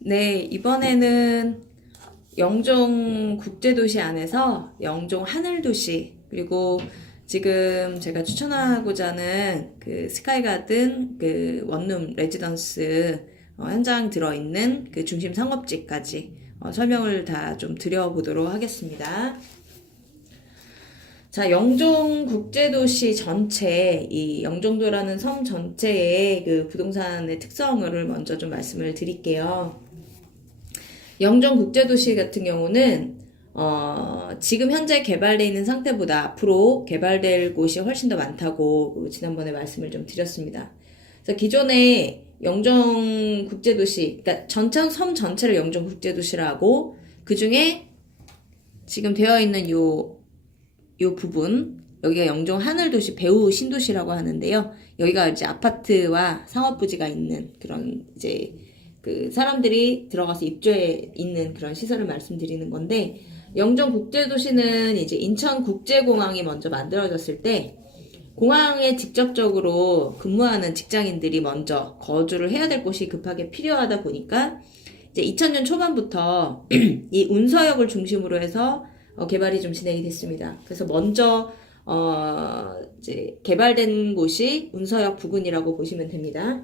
네, 이번에는 영종 국제도시 안에서 영종 하늘도시, 그리고 지금 제가 추천하고자 하는 그 스카이가든 그 원룸 레지던스 현장 들어있는 그 중심 상업지까지 설명을 다 좀 드려보도록 하겠습니다. 자, 영종 국제도시 전체, 이 영종도라는 섬 전체의 그 부동산의 특성을 먼저 좀 말씀을 드릴게요. 영종 국제도시 같은 경우는 지금 현재 개발되어 있는 상태보다 앞으로 개발될 곳이 훨씬 더 많다고 지난번에 말씀을 좀 드렸습니다. 그래서 기존의 영종 국제도시, 그러니까 전체 섬 전체를 영종 국제도시라고, 그 중에 지금 되어 있는 요 부분, 여기가 영종 하늘도시 배후 신도시라고 하는데요. 여기가 이제 아파트와 상업부지가 있는 그런 이제 그 사람들이 들어가서 입주해 있는 그런 시설을 말씀드리는 건데, 영종 국제도시는 이제 인천국제공항이 먼저 만들어졌을 때 공항에 직접적으로 근무하는 직장인들이 먼저 거주를 해야 될 곳이 급하게 필요하다 보니까 이제 2000년 초반부터 이 운서역을 중심으로 해서 개발이 좀 진행이 됐습니다. 그래서 먼저 이제 개발된 곳이 운서역 부근이라고 보시면 됩니다.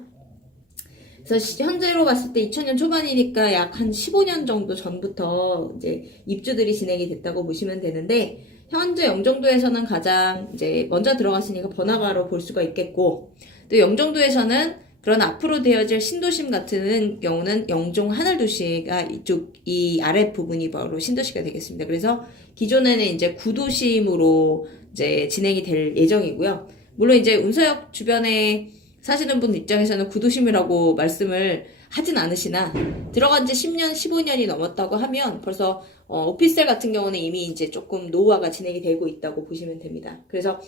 그래서 현재로 봤을 때 2000년 초반이니까 약 한 15년 정도 전부터 이제 입주들이 진행이 됐다고 보시면 되는데, 현재 영종도에서는 가장 이제 먼저 들어갔으니까 번화가로 볼 수가 있겠고, 또 영종도에서는 그런 앞으로 되어질 신도심 같은 경우는 영종 하늘도시가 이쪽 이 아랫 부분이 바로 신도시가 되겠습니다. 그래서 기존에는 이제 구도심으로 이제 진행이 될 예정이고요. 물론 이제 운서역 주변에 사시는 분 입장에서는 구도심이라고 말씀을 하진 않으시나, 들어간 지 10년, 15년이 넘었다고 하면 벌써 오피스텔 같은 경우는 이미 이제 조금 노후화가 진행이 되고 있다고 보시면 됩니다. 그래서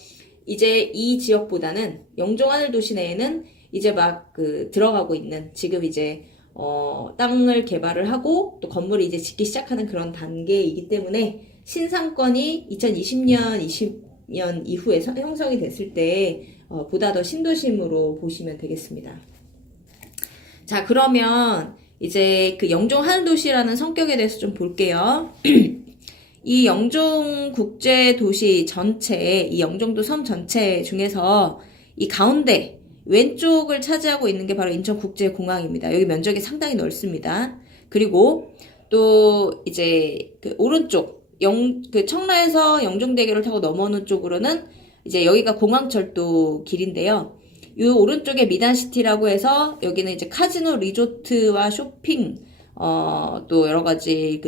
이제 이 지역보다는 영종 하늘도시 내에는 이제 막 그 들어가고 있는, 지금 이제 땅을 개발을 하고 또 건물을 이제 짓기 시작하는 그런 단계이기 때문에 신상권이 2020년, 20년 이후에 형성이 됐을 때 보다 더 신도심으로 보시면 되겠습니다. 자, 그러면 이제 그 영종 하늘도시라는 성격에 대해서 좀 볼게요. 이 영종 국제도시 전체, 이 영종도 섬 전체 중에서 이 가운데 왼쪽을 차지하고 있는 게 바로 인천국제공항입니다. 여기 면적이 상당히 넓습니다. 그리고 또 이제 그 오른쪽 그 청라에서 영종대교를 타고 넘어오는 쪽으로는 이제 여기가 공항철도 길인데요. 이 오른쪽에 미단시티라고 해서 여기는 이제 카지노 리조트와 쇼핑, 또 여러 가지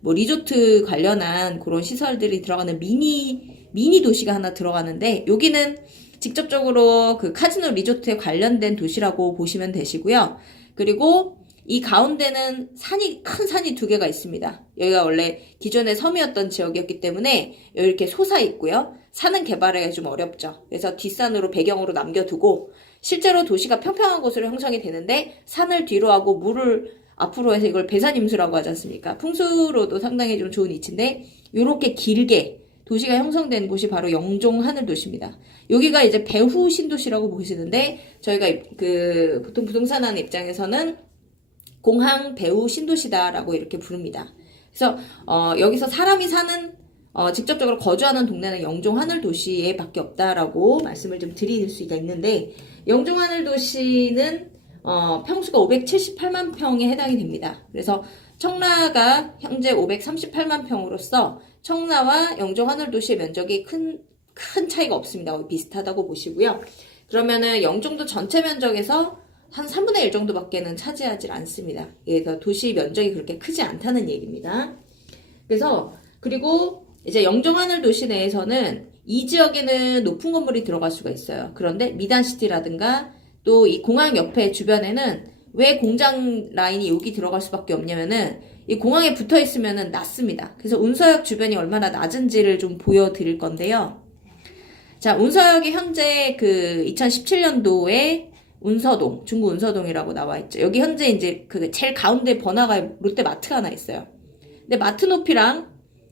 뭐 리조트 관련한 그런 시설들이 들어가는 미니 도시가 하나 들어가는데, 여기는 직접적으로 그 카지노 리조트에 관련된 도시라고 보시면 되시고요. 그리고 이 가운데는 큰 산이 두 개가 있습니다. 여기가 원래 기존의 섬이었던 지역이었기 때문에 여기 이렇게 솟아 있고요. 산은 개발하기가 좀 어렵죠. 그래서 뒷산으로 배경으로 남겨두고, 실제로 도시가 평평한 곳으로 형성이 되는데 산을 뒤로 하고 물을 앞으로 해서 이걸 배산임수라고 하지 않습니까? 풍수로도 상당히 좀 좋은 위치인데, 이렇게 길게 도시가 형성된 곳이 바로 영종 하늘도시입니다. 여기가 이제 배후 신도시라고 보시는데, 저희가 그 보통 부동산하는 입장에서는 공항 배후 신도시다라고 이렇게 부릅니다. 그래서 여기서 사람이 사는 직접적으로 거주하는 동네는 영종 하늘도시에 밖에 없다라고 말씀을 좀 드릴 수가 있는데, 영종 하늘도시는 평수가 578만 평에 해당이 됩니다. 그래서 청라가 현재 538만 평으로서 청라와 영종 하늘도시의 면적이 큰 차이가 없습니다. 거의 비슷하다고 보시고요. 그러면은 영종도 전체 면적에서 한 3분의 1 정도밖에는 차지하지 않습니다. 그래서 도시 면적이 그렇게 크지 않다는 얘기입니다. 그래서 그리고 이제 영종 하늘도시 내에서는 이 지역에는 높은 건물이 들어갈 수가 있어요. 그런데 미단시티라든가 또 이 공항 옆에 주변에는 왜 공장 라인이 여기 들어갈 수밖에 없냐면은 이 공항에 붙어 있으면은 낮습니다. 그래서 운서역 주변이 얼마나 낮은지를 좀 보여드릴 건데요. 자, 운서역이 현재 그 2017년도에 운서동, 중구 운서동이라고 나와 있죠. 여기 현재 이제 그 제일 가운데 번화가에 롯데마트가 하나 있어요. 근데 마트 높이랑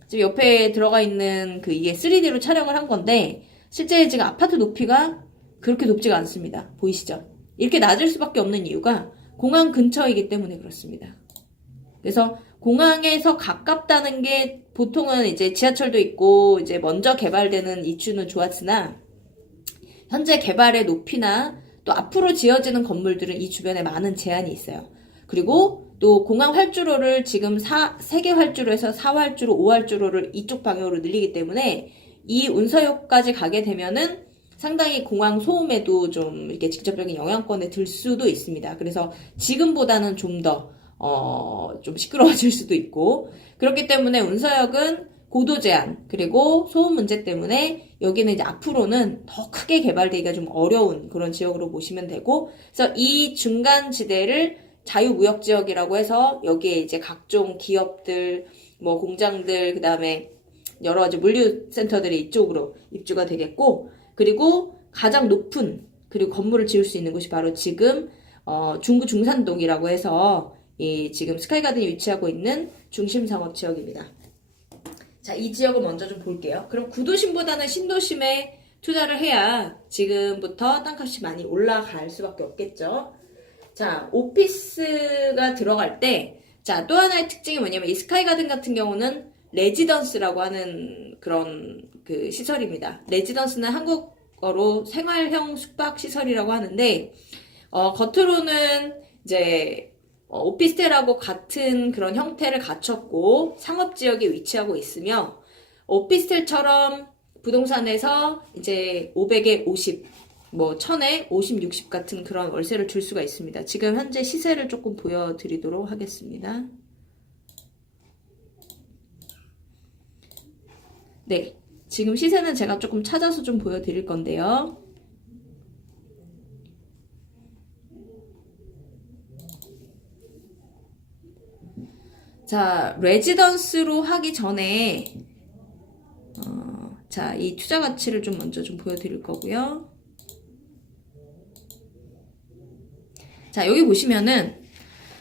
지금 옆에 들어가 있는 그 이게 3D로 촬영을 한 건데, 실제 지금 아파트 높이가 그렇게 높지가 않습니다. 보이시죠? 이렇게 낮을 수밖에 없는 이유가 공항 근처이기 때문에 그렇습니다. 그래서 공항에서 가깝다는 게 보통은 이제 지하철도 있고 이제 먼저 개발되는 이슈는 좋았으나 현재 개발의 높이나 또 앞으로 지어지는 건물들은 이 주변에 많은 제한이 있어요. 그리고 또 공항 활주로를 지금 3개 활주로에서 4활주로, 5활주로를 이쪽 방향으로 늘리기 때문에 이 운서역까지 가게 되면은 상당히 공항 소음에도 좀 이렇게 직접적인 영향권에 들 수도 있습니다. 그래서 지금보다는 좀 더, 좀 시끄러워질 수도 있고, 그렇기 때문에 운서역은 고도 제한, 그리고 소음 문제 때문에 여기는 이제 앞으로는 더 크게 개발되기가 좀 어려운 그런 지역으로 보시면 되고, 그래서 이 중간 지대를 자유무역지역이라고 해서 여기에 이제 각종 기업들, 뭐 공장들, 그 다음에 여러 가지 물류센터들이 이쪽으로 입주가 되겠고, 그리고 가장 높은, 그리고 건물을 지을 수 있는 곳이 바로 지금, 중구 중산동이라고 해서 이 지금 스카이가든이 위치하고 있는 중심상업지역입니다. 자, 이 지역을 먼저 좀 볼게요. 그럼 구도심보다는 신도심에 투자를 해야 지금부터 땅값이 많이 올라갈 수밖에 없겠죠. 자, 오피스가 들어갈 때, 자, 또 하나의 특징이 뭐냐면 이 스카이가든 같은 경우는 레지던스라고 하는 그런 그 시설입니다. 레지던스는 한국어로 생활형 숙박 시설이라고 하는데, 겉으로는 이제 오피스텔하고 같은 그런 형태를 갖췄고 상업지역에 위치하고 있으며 오피스텔처럼 부동산에서 이제 500에 50, 뭐 1000에 50, 60 같은 그런 월세를 줄 수가 있습니다. 지금 현재 시세를 조금 보여드리도록 하겠습니다. 네, 지금 시세는 제가 조금 찾아서 좀 보여드릴 건데요. 자, 레지던스로 하기 전에 자, 이 투자 가치를 좀 먼저 좀 보여드릴 거고요. 자, 여기 보시면은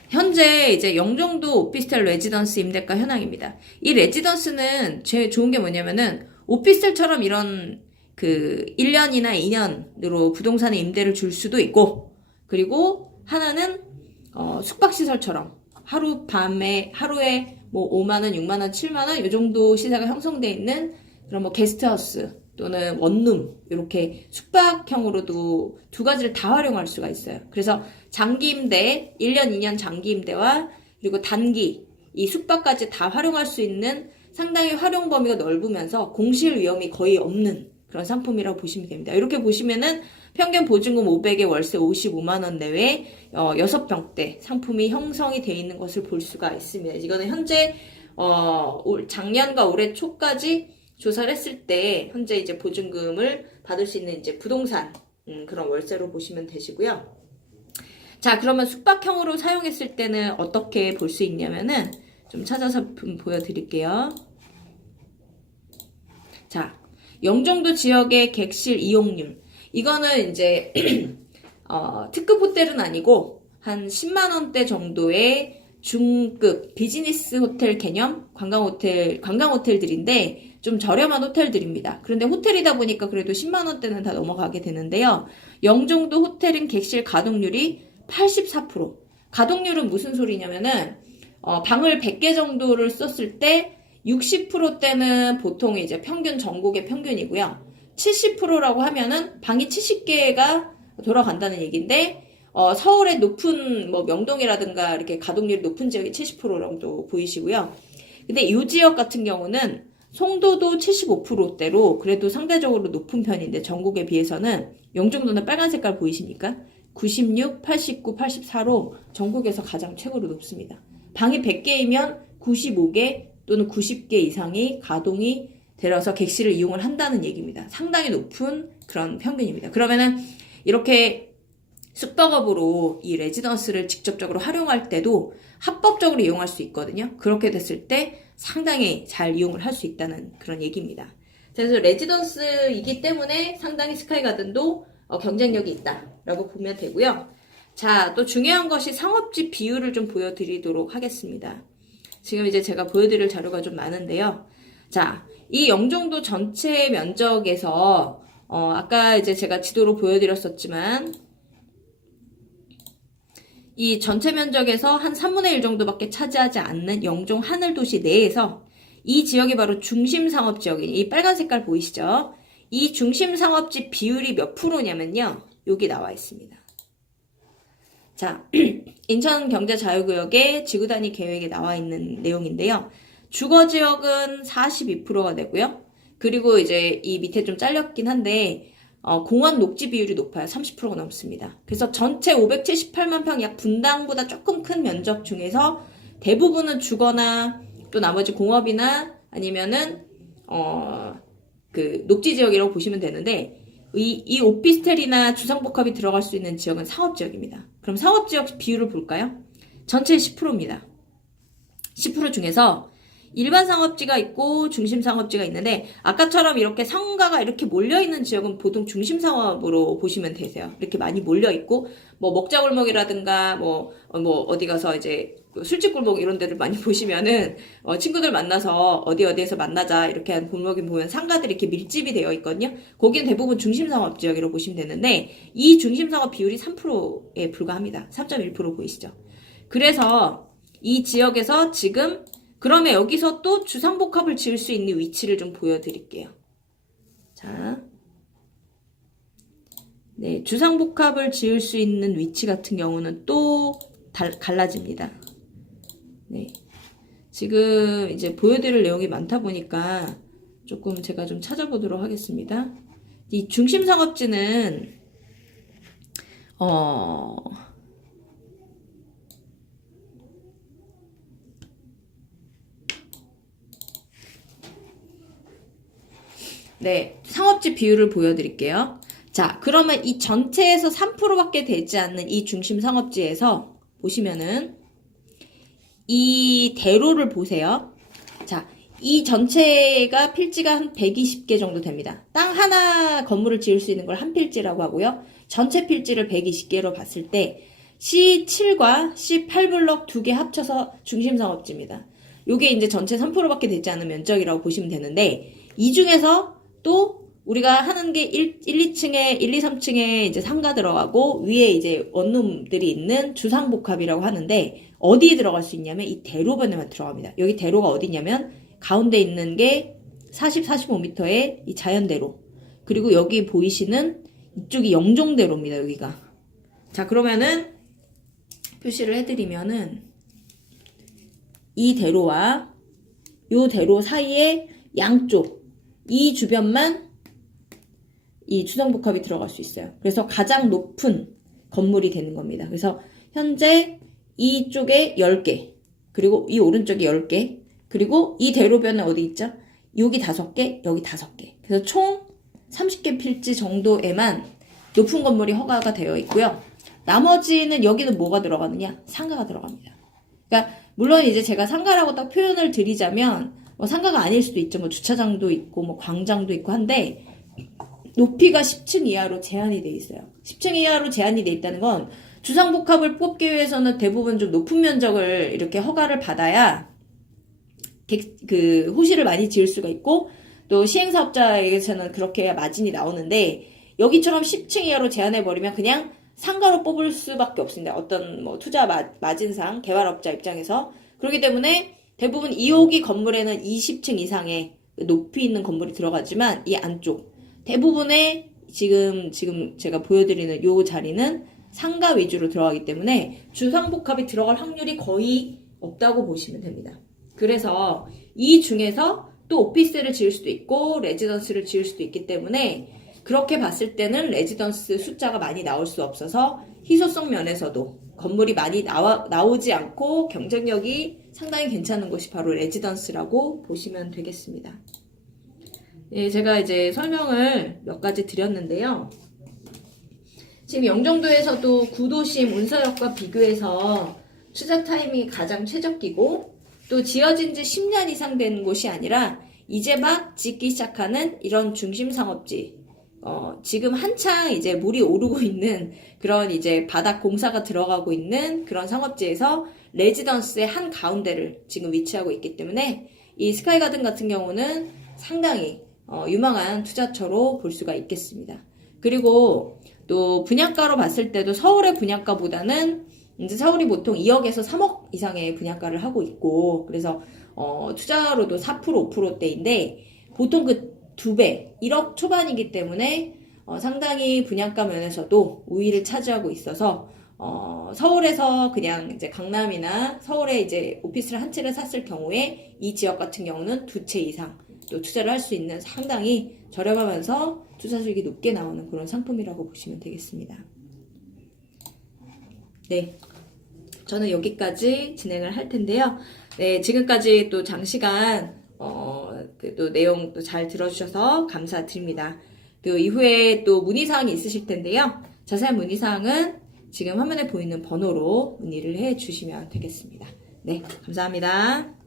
현재 이제 영종도 오피스텔 레지던스 임대가 현황입니다. 이 레지던스는 제일 좋은 게 뭐냐면은 오피스텔처럼 이런 그 1년이나 2년으로 부동산에 임대를 줄 수도 있고, 그리고 하나는 숙박시설처럼 하루에 뭐 5만원, 6만원, 7만원 이 정도 시세가 형성되어 있는 그런 뭐 게스트하우스 또는 원룸 이렇게 숙박형으로도 두 가지를 다 활용할 수가 있어요. 그래서 장기 임대, 1년, 2년 장기 임대와 그리고 단기 이 숙박까지 다 활용할 수 있는 상당히 활용 범위가 넓으면서 공실 위험이 거의 없는 그런 상품이라고 보시면 됩니다. 이렇게 보시면은 평균 보증금 500에 월세 55만원 내외 6평대 상품이 형성이 되어 있는 것을 볼 수가 있습니다. 이거는 현재 작년과 올해 초까지 조사를 했을 때 현재 이제 보증금을 받을 수 있는 이제 부동산 그런 월세로 보시면 되시고요. 자, 그러면 숙박형으로 사용했을 때는 어떻게 볼 수 있냐면은 좀 찾아서 보여드릴게요. 자, 영종도 지역의 객실 이용률. 이거는 이제 특급 호텔은 아니고 한 10만 원대 정도의 중급 비즈니스 호텔 개념 관광 호텔들인데 좀 저렴한 호텔들입니다. 그런데 호텔이다 보니까 그래도 10만 원대는 다 넘어가게 되는데요. 영종도 호텔은 객실 가동률이 84%. 가동률은 무슨 소리냐면은 방을 100개 정도를 썼을 때 60%대는 보통 이제 평균 전국의 평균이고요. 70%라고 하면은 방이 70개가 돌아간다는 얘기인데 서울의 높은 뭐 명동이라든가 이렇게 가동률이 높은 지역이 70%라고 보이시고요. 근데 이 지역 같은 경우는 송도도 75%대로 그래도 상대적으로 높은 편인데 전국에 비해서는 영종도는 빨간 색깔 보이십니까? 96, 89, 84로 전국에서 가장 최고로 높습니다. 방이 100개이면 95개 또는 90개 이상이 가동이 되어서 객실을 이용을 한다는 얘기입니다. 상당히 높은 그런 평균입니다. 그러면은 이렇게 숙박업으로 이 레지던스를 직접적으로 활용할 때도 합법적으로 이용할 수 있거든요. 그렇게 됐을 때 상당히 잘 이용을 할 수 있다는 그런 얘기입니다. 그래서 레지던스이기 때문에 상당히 스카이가든도 경쟁력이 있다라고 보면 되고요. 자, 또 중요한 것이 상업지 비율을 좀 보여드리도록 하겠습니다. 지금 이제 제가 보여드릴 자료가 좀 많은데요. 자, 이 영종도 전체 면적에서 아까 이제 제가 지도로 보여드렸었지만 이 전체 면적에서 한 3분의 1 정도밖에 차지하지 않는 영종 하늘도시 내에서 이 지역이 바로 중심상업지역인 이 빨간 색깔 보이시죠? 이 중심상업지 비율이 몇 프로냐면요. 여기 나와 있습니다. 자, 인천경제자유구역의 지구단위 계획에 나와 있는 내용인데요. 주거지역은 42%가 되고요. 그리고 이제 이 밑에 좀 잘렸긴 한데 공원 녹지 비율이 높아요. 30%가 넘습니다. 그래서 전체 578만 평 약 분당보다 조금 큰 면적 중에서 대부분은 주거나 또 나머지 공업이나 아니면은 그 녹지 지역이라고 보시면 되는데 이 오피스텔이나 주상복합이 들어갈 수 있는 지역은 상업지역입니다. 그럼 상업지역 비율을 볼까요? 전체 10%입니다. 10% 중에서 일반 상업지가 있고 중심 상업지가 있는데 아까처럼 이렇게 상가가 이렇게 몰려있는 지역은 보통 중심 상업으로 보시면 되세요. 이렇게 많이 몰려있고 뭐 먹자골목이라든가 뭐 어디 가서 이제 술집골목 이런 데를 많이 보시면은 친구들 만나서 어디에서 만나자 이렇게 한 골목에 보면 상가들이 이렇게 밀집이 되어 있거든요. 거기는 대부분 중심 상업 지역이라고 보시면 되는데 이 중심 상업 비율이 3%에 불과합니다. 3.1% 보이시죠? 그래서 이 지역에서 지금 그러면 여기서 또 주상복합을 지을 수 있는 위치를 좀 보여드릴게요. 자, 네, 주상복합을 지을 수 있는 위치 같은 경우는 또 갈라집니다. 네, 지금 이제 보여드릴 내용이 많다 보니까 조금 제가 좀 찾아보도록 하겠습니다. 이 중심상업지는 네, 상업지 비율을 보여드릴게요. 자, 그러면 이 전체에서 3%밖에 되지 않는 이 중심 상업지에서 보시면은 이 대로를 보세요. 자, 이 전체가 필지가 한 120개 정도 됩니다. 땅 하나 건물을 지을 수 있는 걸 한 필지라고 하고요. 전체 필지를 120개로 봤을 때 C7과 C8블럭 두 개 합쳐서 중심 상업지입니다. 요게 이제 전체 3%밖에 되지 않은 면적이라고 보시면 되는데 이 중에서 또 우리가 하는 게 1, 2층에 1, 2, 3층에 이제 상가 들어가고 위에 이제 원룸들이 있는 주상복합이라고 하는데 어디에 들어갈 수 있냐면 이 대로변에만 들어갑니다. 여기 대로가 어디냐면 가운데 있는 게 40, 45m의 이 자연대로 그리고 여기 보이시는 이쪽이 영종대로입니다. 여기가. 자, 그러면은 표시를 해드리면은 이 대로와 요 대로 사이에 양쪽 이 주변만 이 주상복합이 들어갈 수 있어요. 그래서 가장 높은 건물이 되는 겁니다. 그래서 현재 이쪽에 10개 그리고 이 오른쪽에 10개 그리고 이 대로변은 어디 있죠? 여기 5개 여기 5개 그래서 총 30개 필지 정도에만 높은 건물이 허가가 되어 있고요. 나머지는 여기는 뭐가 들어가느냐? 상가가 들어갑니다. 그러니까 물론 이제 제가 상가라고 딱 표현을 드리자면 뭐 상가가 아닐 수도 있죠. 뭐 주차장도 있고 뭐 광장도 있고 한데 높이가 10층 이하로 제한이 돼 있어요. 10층 이하로 제한이 돼 있다는 건 주상복합을 뽑기 위해서는 대부분 좀 높은 면적을 이렇게 허가를 받아야 그 호실을 많이 지을 수가 있고 또 시행사업자에게서는 그렇게 해야 마진이 나오는데 여기처럼 10층 이하로 제한해버리면 그냥 상가로 뽑을 수밖에 없습니다. 어떤 뭐 투자 마진상 개발업자 입장에서 그렇기 때문에 대부분 2호기 건물에는 20층 이상의 높이 있는 건물이 들어가지만 이 안쪽 대부분의 지금 제가 보여드리는 요 자리는 상가 위주로 들어가기 때문에 주상복합이 들어갈 확률이 거의 없다고 보시면 됩니다. 그래서 이 중에서 또 오피스를 지을 수도 있고 레지던스를 지을 수도 있기 때문에 그렇게 봤을 때는 레지던스 숫자가 많이 나올 수 없어서 희소성 면에서도 건물이 많이 나오지 않고 경쟁력이 상당히 괜찮은 곳이 바로 레지던스라고 보시면 되겠습니다. 예, 제가 이제 설명을 몇 가지 드렸는데요. 지금 영종도에서도 구도심 운서역과 비교해서 투자 타이밍이 가장 최적기고 또 지어진 지 10년 이상 된 곳이 아니라 이제 막 짓기 시작하는 이런 중심 상업지 지금 한창 이제 물이 오르고 있는 그런 이제 바닥 공사가 들어가고 있는 그런 상업지에서 레지던스의 한 가운데를 지금 위치하고 있기 때문에 이 스카이가든 같은 경우는 상당히 유망한 투자처로 볼 수가 있겠습니다. 그리고 또 분양가로 봤을 때도 서울의 분양가보다는 이제 서울이 보통 2억에서 3억 이상의 분양가를 하고 있고, 그래서 투자로도 4% 5%대인데 보통 그 2배 1억 초반이기 때문에 상당히 분양가 면에서도 우위를 차지하고 있어서 서울에서 그냥 이제 강남이나 서울에 이제 오피스를 한 채를 샀을 경우에 이 지역 같은 경우는 2채 이상 또 투자를 할 수 있는 상당히 저렴하면서 투자 수익이 높게 나오는 그런 상품이라고 보시면 되겠습니다. 네. 저는 여기까지 진행을 할 텐데요. 네, 지금까지 또 장시간 또 내용 또 잘 들어주셔서 감사드립니다. 또 이후에 또 문의사항이 있으실 텐데요. 자세한 문의사항은 지금 화면에 보이는 번호로 문의를 해 주시면 되겠습니다. 네, 감사합니다.